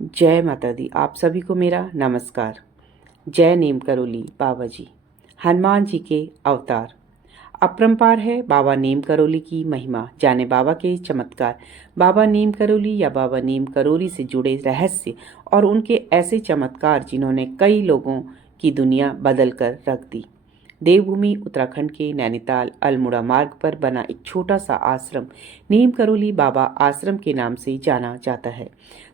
जय माता दी। आप सभी को मेरा नमस्कार। जय नीम करोली बाबा जी, हनुमान जी के अवतार। अपरंपार है बाबा नीम करोली की महिमा, जाने बाबा के चमत्कार। बाबा नीम करोली या बाबा नीम करोली से जुड़े रहस्य और उनके ऐसे चमत्कार जिन्होंने कई लोगों की दुनिया बदल कर रख दी। देवभूमि उत्तराखंड के नैनीताल अल्मोड़ा मार्ग पर बना एक छोटा सा आश्रम नीम करोली बाबा आश्रम के नाम से जाना जाता है।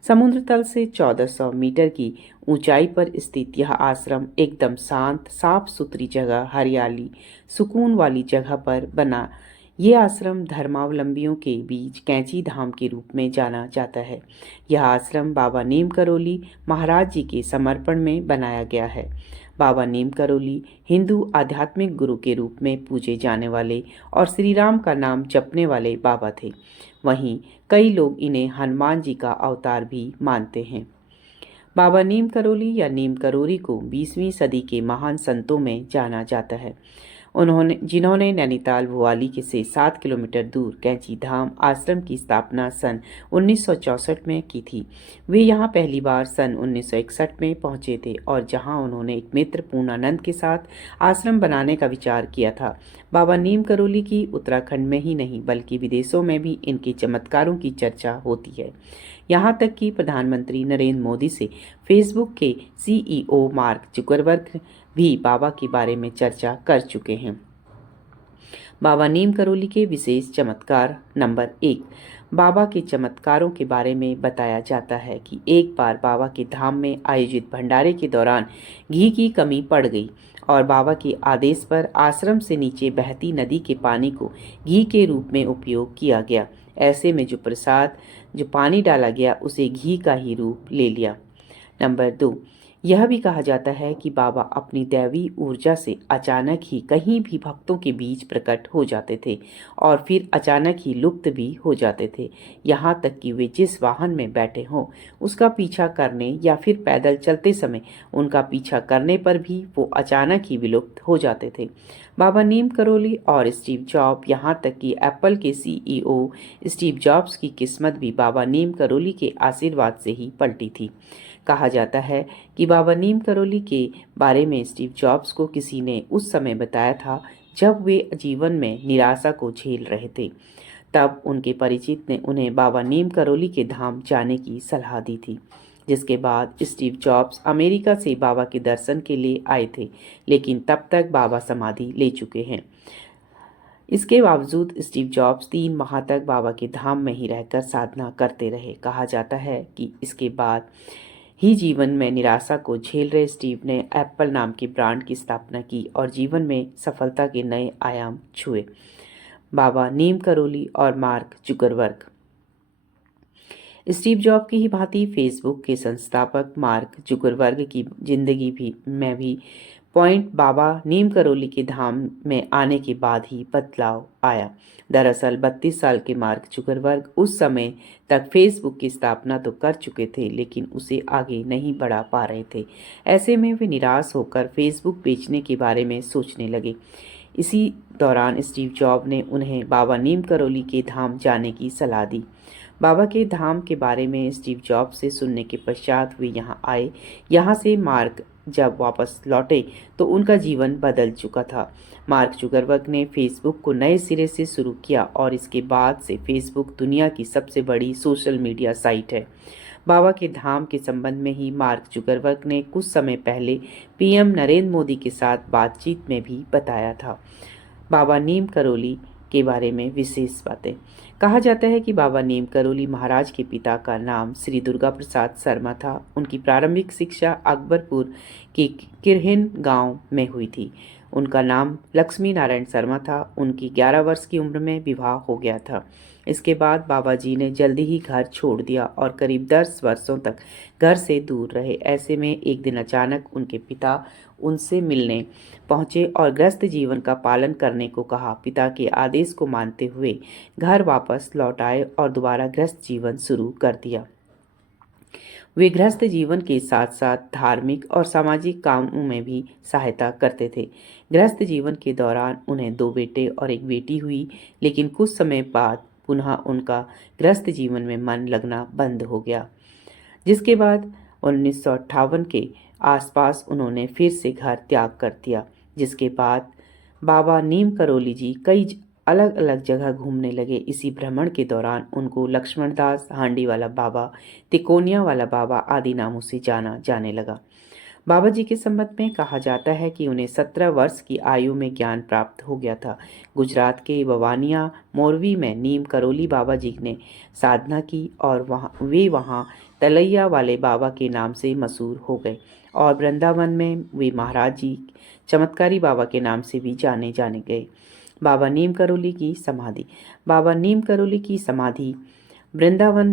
समुद्र तल से 1400 मीटर की ऊंचाई पर स्थित यह आश्रम एकदम शांत, साफ सुथरी जगह, हरियाली, सुकून वाली जगह पर बना। ये आश्रम धर्मावलंबियों के बीच कैंची धाम के रूप में जाना जाता है। यह आश्रम बाबा नीम करोली महाराज जी के समर्पण में बनाया गया है। बाबा नीम करोली हिंदू आध्यात्मिक गुरु के रूप में पूजे जाने वाले और श्री राम का नाम जपने वाले बाबा थे। वहीं कई लोग इन्हें हनुमान जी का अवतार भी मानते हैं। बाबा नीम करोली या नीम करोरी को 20वीं सदी के महान संतों में जाना जाता है। जिन्होंने नैनीताल भुवाली के से 7 किलोमीटर दूर कैंची धाम आश्रम की स्थापना सन 1964 में की थी। वे यहाँ पहली बार सन 1961 में पहुँचे थे और जहाँ उन्होंने एक मित्र पूर्णानंद के साथ आश्रम बनाने का विचार किया था। बाबा नीम करोली की उत्तराखंड में ही नहीं बल्कि विदेशों में भी इनके चमत्कारों की चर्चा होती है। यहाँ तक कि प्रधानमंत्री नरेंद्र मोदी से फेसबुक के सीईओ मार्क जुकरबर्ग भी बाबा के बारे में चर्चा कर चुके हैं। बाबा नीम करोली के विशेष चमत्कार। नंबर 1, बाबा के चमत्कारों के बारे में बताया जाता है कि एक बार बाबा के धाम में आयोजित भंडारे के दौरान घी की कमी पड़ गई और बाबा के आदेश पर आश्रम से नीचे बहती नदी के पानी को घी के रूप में उपयोग किया गया। ऐसे में जो पानी डाला गया उसे घी का ही रूप ले लिया। नंबर 2, यह भी कहा जाता है कि बाबा अपनी दैवी ऊर्जा से अचानक ही कहीं भी भक्तों के बीच प्रकट हो जाते थे और फिर अचानक ही लुप्त भी हो जाते थे। यहाँ तक कि वे जिस वाहन में बैठे हों उसका पीछा करने या फिर पैदल चलते समय उनका पीछा करने पर भी वो अचानक ही विलुप्त हो जाते थे। बाबा नीम करोली और स्टीव जॉब, यहाँ तक कि एप्पल के सीईओ स्टीव जॉब्स की किस्मत भी बाबा नीम करोली के आशीर्वाद से ही पलटी थी। कहा जाता है कि बाबा नीम करोली के बारे में स्टीव जॉब्स को किसी ने उस समय बताया था जब वे जीवन में निराशा को झेल रहे थे। तब उनके परिचित ने उन्हें बाबा नीम करोली के धाम जाने की सलाह दी थी। जिसके बाद स्टीव जॉब्स अमेरिका से बाबा के दर्शन के लिए आए थे, लेकिन तब तक बाबा समाधि ले चुके हैं। इसके बावजूद स्टीव जॉब्स 3 माह तक बाबा के धाम में ही रहकर साधना करते रहे। कहा जाता है कि इसके बाद ही जीवन में निराशा को झेल रहे स्टीव ने एप्पल नाम की ब्रांड की स्थापना की और जीवन में सफलता के नए आयाम छुए। बाबा नीम करोली और मार्क जुकरबर्ग। स्टीव जॉब की ही भांति फेसबुक के संस्थापक मार्क जुकरबर्ग की जिंदगी में भी पॉइंट बाबा नीम करोली के धाम में आने के बाद ही बदलाव आया। दरअसल 32 साल के मार्क जुकरबर्ग उस समय तक फेसबुक की स्थापना तो कर चुके थे, लेकिन उसे आगे नहीं बढ़ा पा रहे थे। ऐसे में वे निराश होकर फेसबुक बेचने के बारे में सोचने लगे। इसी दौरान स्टीव जॉब ने उन्हें बाबा नीम करोली के धाम जाने की सलाह दी। बाबा के धाम के बारे में स्टीव जॉब से सुनने के पश्चात वे यहाँ आए। यहाँ से मार्क जब वापस लौटे तो उनका जीवन बदल चुका था। मार्क जुकरबर्ग ने फेसबुक को नए सिरे से शुरू किया और इसके बाद से फेसबुक दुनिया की सबसे बड़ी सोशल मीडिया साइट है। बाबा के धाम के संबंध में ही मार्क जुकरबर्ग ने कुछ समय पहले पीएम नरेंद्र मोदी के साथ बातचीत में भी बताया था। बाबा नीम करोली के बारे में विशेष बातें। कहा जाता है कि बाबा नीम करोली महाराज के पिता का नाम श्री दुर्गा प्रसाद शर्मा था। उनकी प्रारंभिक शिक्षा अकबरपुर के किरहिन गांव में हुई थी। उनका नाम लक्ष्मी नारायण शर्मा था। उनकी 11 वर्ष की उम्र में विवाह हो गया था। इसके बाद बाबा जी ने जल्दी ही घर छोड़ दिया और करीब 10 वर्षों तक घर से दूर रहे। ऐसे में एक दिन अचानक उनके पिता उनसे मिलने पहुंचे और गृहस्थ जीवन का पालन करने को कहा। पिता के आदेश को मानते हुए घर वापस लौट आए और दोबारा गृहस्थ जीवन शुरू कर दिया। वे गृहस्थ जीवन के साथ साथ धार्मिक और सामाजिक कामों में भी सहायता करते थे। गृहस्थ जीवन के दौरान उन्हें 2 बेटे और एक बेटी हुई, लेकिन कुछ समय बाद पुनः उनका गृहस्थ जीवन में मन लगना बंद हो गया। जिसके बाद 1958 के आसपास उन्होंने फिर से घर त्याग कर दिया। जिसके बाद बाबा नीम करोली जी कई अलग अलग जगह घूमने लगे। इसी भ्रमण के दौरान उनको लक्ष्मण दास, हांडी वाला बाबा, तिकोनिया वाला बाबा आदि नामों से जाना जाने लगा। बाबा जी के संबंध में कहा जाता है कि उन्हें 17 वर्ष की आयु में ज्ञान प्राप्त हो गया था। गुजरात के बवानिया मोरवी में नीम करोली बाबा जी ने साधना की और वे वहाँ तलैया वाले बाबा के नाम से मशहूर हो गए और वृंदावन में वे महाराज जी चमत्कारी बाबा के नाम से भी जाने जाने गए। बाबा नीम करोली की समाधि। बाबा नीम करोली की समाधि वृंदावन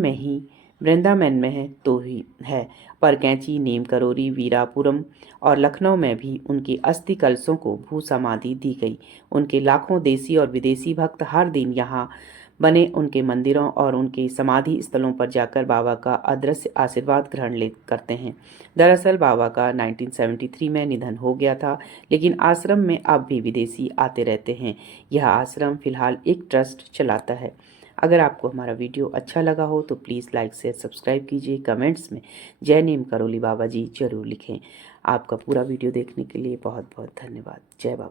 में है तो ही है, पर कैंची, नीम करोली, वीरापुरम और लखनऊ में भी उनके अस्थि कलशों को भू समाधि दी गई। उनके लाखों देसी और विदेशी भक्त हर दिन यहाँ बने उनके मंदिरों और उनके समाधि स्थलों पर जाकर बाबा का अदृश्य आशीर्वाद ग्रहण ले करते हैं। दरअसल बाबा का 1973 में निधन हो गया था, लेकिन आश्रम में अब भी विदेशी आते रहते हैं। यह आश्रम फिलहाल एक ट्रस्ट चलाता है। अगर आपको हमारा वीडियो अच्छा लगा हो तो प्लीज़ लाइक शेयर सब्सक्राइब कीजिए। कमेंट्स में जय नीम करोली बाबा जी जरूर लिखें। आपका पूरा वीडियो देखने के लिए बहुत बहुत धन्यवाद। जय बाबा।